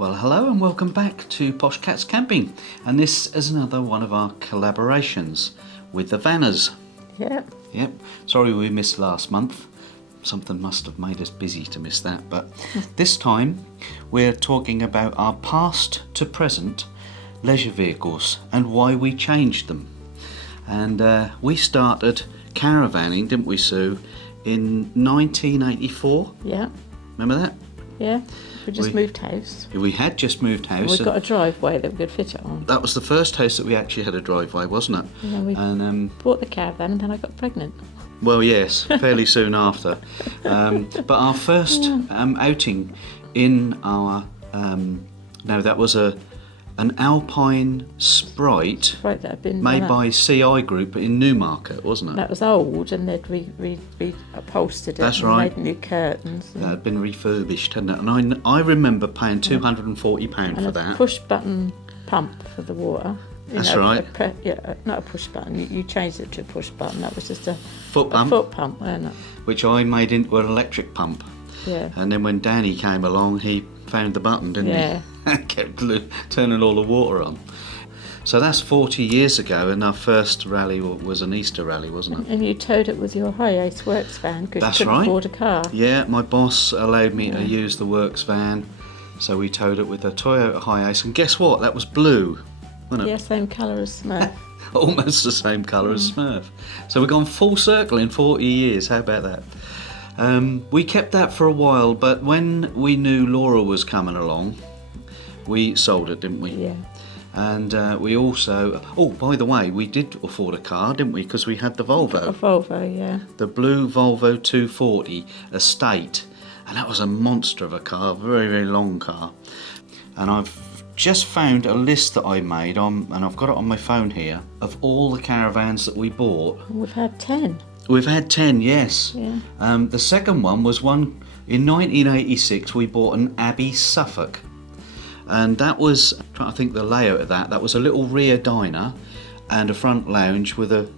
Well, hello and welcome back to Poshcats Camping, and this is another one of our collaborations with the Vanners. Yep. Sorry we missed last month. Something must have made us busy to miss that, but this time we're talking about our past to present leisure vehicles and why we changed them. And we started caravanning, didn't we, Sue, in 1984? Yeah. Remember that? Yeah. We moved house. We had just moved house. We've got a driveway that we could fit it on. That was the first house that we actually had a driveway, wasn't it? Yeah, we bought the caravan and then I got pregnant. Well, yes, fairly soon after. But our first outing in our... that was an Alpine Sprite Right, that had been made by CI Group in Newmarket, wasn't it? That was old and they'd upholstered it. That's and right. Made new curtains. That had been refurbished, hadn't it? And I remember paying £240 for that. A push button pump for the water. That's right. Not a push button. You changed it to a push button. That was just a foot pump, wasn't it? Which I made into an electric pump. Yeah. And then when Danny came along, he found the button, didn't he? And kept turning all the water on. So that's 40 years ago, and our first rally was an Easter rally, wasn't it? And you towed it with your Hi-Ace works van because you couldn't afford a car. Yeah, my boss allowed me to use the works van, so we towed it with a Toyota Hi-Ace, and guess what? That was blue, wasn't it? Yeah, same colour as Smurf. Almost the same colour as Smurf. So we've gone full circle in 40 years, how about that? We kept that for a while, but when we knew Laura was coming along, we sold it, didn't we? Yeah. And we also... Oh, by the way, we did afford a car, didn't we? Because we had the Volvo. A Volvo, yeah. The blue Volvo 240 Estate. And that was a monster of a car, a very, very long car. And I've just found a list that I made, and I've got it on my phone here, of all the caravans that we bought. We've had 10. We've had 10, yes. Yeah. The second one was one... In 1986, we bought an Abbey Suffolk. And that was, I'm trying to think the layout of that was a little rear diner and a front lounge with a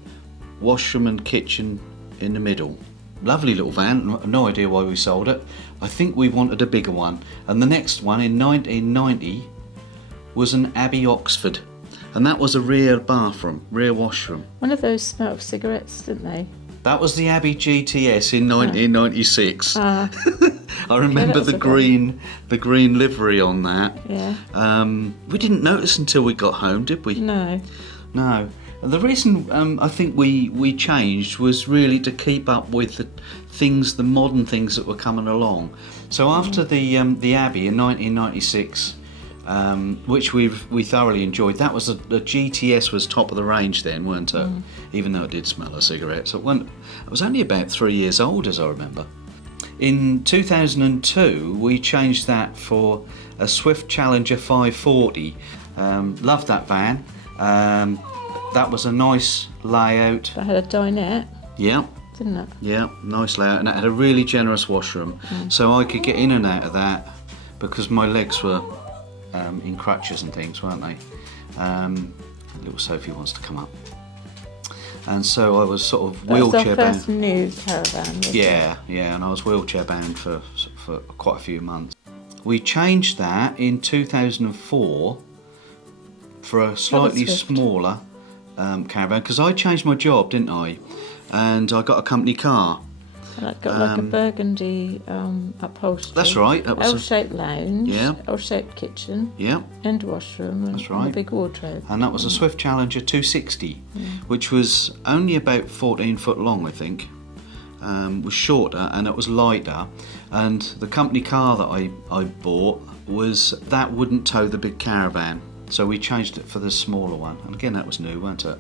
washroom and kitchen in the middle. Lovely little van, no idea why we sold it. I think we wanted a bigger one. And the next one in 1990 was an Abbey Oxford. And that was a rear bathroom, rear washroom. One of those smelled of cigarettes, didn't they? That was the Abbey GTS in 1996. I remember the green livery on that. Yeah. We didn't notice until we got home, did we? No. No. The reason I think we changed was really to keep up with the modern things that were coming along. So after the Abbey in 1996, which we thoroughly enjoyed, that was the GTS was top of the range then, weren't it? Even though it did smell of cigarettes. It was only about 3 years old, as I remember. In 2002, we changed that for a Swift Challenger 540. Loved that van. That was a nice layout. That had a dinette. Yeah. Didn't it? Yeah, nice layout, and it had a really generous washroom, so I could get in and out of that because my legs were in crutches and things, weren't they? Little Sophie wants to come up. And so I was sort of wheelchair bound. That was our first new caravan, wasn't it? Yeah, and I was wheelchair bound for quite a few months. We changed that in 2004 for a slightly smaller caravan, because I changed my job, didn't I? And I got a company car. And that got like a burgundy upholstery. That's right. That was L-shaped lounge. Yeah. L-shaped kitchen. Yeah. And washroom. That's right. And a big wardrobe. And that was a Swift Challenger 260, which was only about 14 foot long, I think. Was shorter and it was lighter. And the company car that I bought wouldn't tow the big caravan. So we changed it for the smaller one. And again, that was new, weren't it?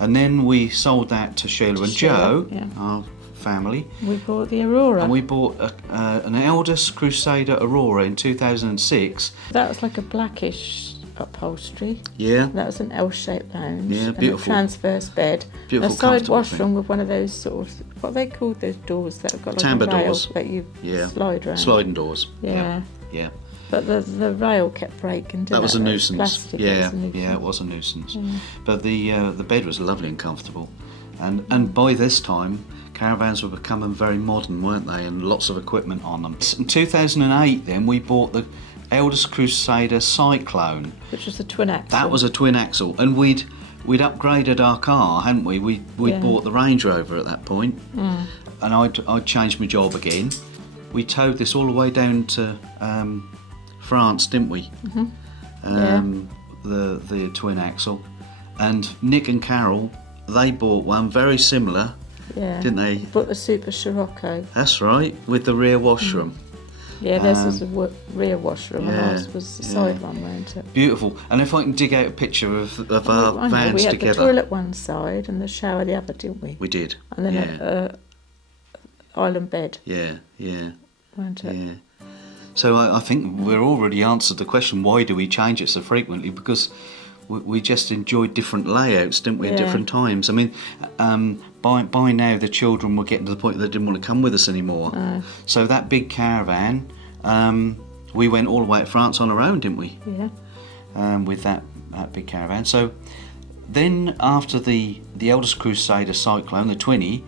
And then we sold that to Sheila and Joe, our family. We bought the Aurora. And we bought an Eldest Crusader Aurora in 2006. That was like a blackish upholstery. Yeah. That was an L-shaped lounge. Yeah, beautiful. And a transverse bed. Beautiful, a side comfortable washroom thing. with one of those sort of, what are they called, those doors that have got like Tambour a rail doors. that you slide around. Sliding doors. Yeah. Yeah. But the rail kept breaking. That was a nuisance. Plastic, Yeah, it was a nuisance. But the bed was lovely and comfortable. And by this time, caravans were becoming very modern, weren't they? And lots of equipment on them. In 2008, then we bought Eldest Crusader Cyclone. Which was a twin axle. That was a twin axle, and we'd upgraded our car, hadn't we? We'd bought the Range Rover at that point, and I'd changed my job again. We towed this all the way down to France, didn't we? The twin axle, and Nick and Carol, they bought one very similar, didn't they? Bought the Super Scirocco. That's right, with the rear washroom. Yeah, theirs was the rear washroom, and ours was the side one, weren't it? Beautiful. And if I can dig out a picture of our vans together. We had the toilet one side and the shower the other, didn't we? We did. And then an island bed. Yeah. Weren't it? Yeah. So I think we've already answered the question, why do we change it so frequently? Because we just enjoyed different layouts, didn't we, at different times. I mean, by now the children were getting to the point that they didn't want to come with us anymore. So that big caravan, we went all the way to France on our own, didn't we? Yeah. With that big caravan. So then after the Eldest Crusader Cyclone, the twin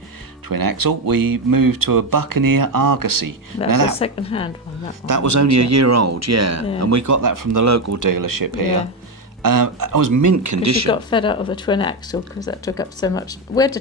axle, we moved to a Buccaneer Argosy. That was a second-hand one, that was only a year old, and we got that from the local dealership here. It was mint condition. Because we got fed up of a twin axle because that took up so much. We had to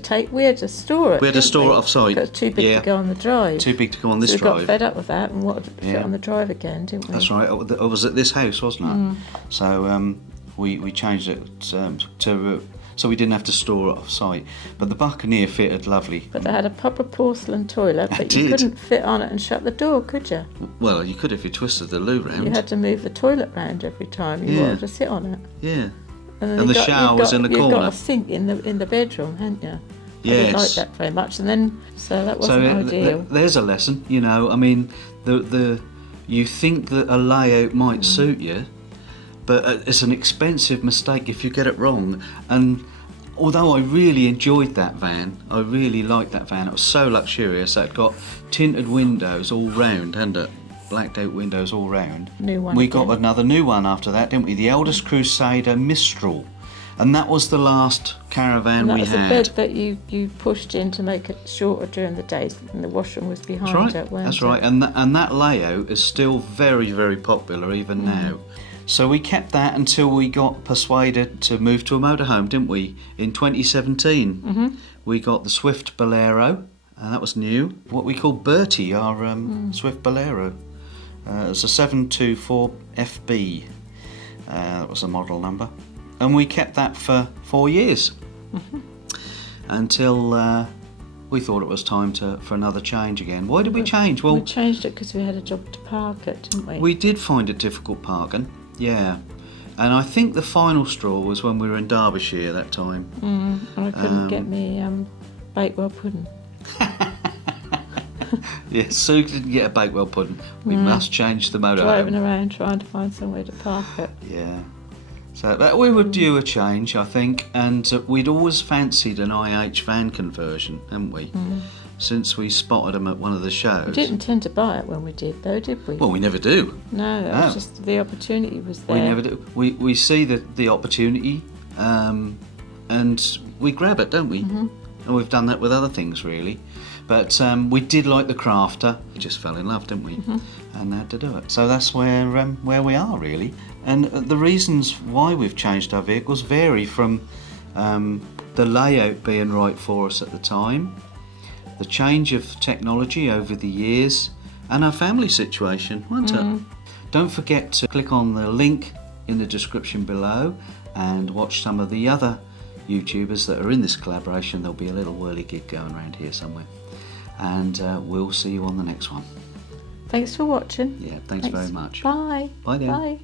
store it. We had to store it off-site. Because it was too big to go on the drive. Too big to go on this drive. We got fed up with that and wanted to put it on the drive again, didn't we? That's right. It was at this house, wasn't it? So we changed it to so we didn't have to store it off-site. But the Buccaneer fitted lovely. But they had a proper porcelain toilet, but you couldn't fit on it and shut the door, could you? Well, you could if you twisted the loo round. You had to move the toilet round every time you wanted to sit on it. Yeah. And the shower was in the corner. You got a sink in the bedroom, hadn't you? Yes. I didn't like that very much, and then so that wasn't ideal. There's a lesson, you know. I mean, you think that a layout might suit you, but it's an expensive mistake if you get it wrong. And although I really enjoyed that van, I really liked that van. It was so luxurious. It got tinted windows all round, hadn't it? Blacked out windows all round. New one. We got another new one after that, didn't we? The Eldest Crusader Mistral. And that was the last caravan we had. That was a bed that you pushed in to make it shorter during the days, and the washroom was behind it, wasn't it? That's right. And that layout is still very, very popular even now. So we kept that until we got persuaded to move to a motorhome, didn't we? In 2017, we got the Swift Bolero, and that was new. What we call Bertie, our Swift Bolero. It was a 724 FB. That was the model number. And we kept that for 4 years until we thought it was time for another change again. Why did we change? Well, we changed it because we had a job to park it, didn't we? We did find it difficult parking, yeah. And I think the final straw was when we were in Derbyshire that time. And I couldn't get me Bakewell pudding. Yeah, Sue didn't get a Bakewell pudding. We must change the motorhome. Driving around trying to find somewhere to park it. Yeah. So we were due a change, I think, and we'd always fancied an IH van conversion, hadn't we? Since we spotted them at one of the shows. We didn't intend to buy it when we did, though, did we? Well, we never do. No, it was just the opportunity was there. We never do. We see the opportunity, and we grab it, don't we? And we've done that with other things, really. But we did like the Crafter. We just fell in love, didn't we? And had to do it. So that's where we are, really. And the reasons why we've changed our vehicles vary from the layout being right for us at the time, the change of technology over the years, and our family situation, wasn't it? Don't forget to click on the link in the description below and watch some of the other YouTubers that are in this collaboration. There'll be a little whirly gig going around here somewhere. And we'll see you on the next one. Thanks for watching. Yeah, thanks very much. Bye. Bye then. Bye.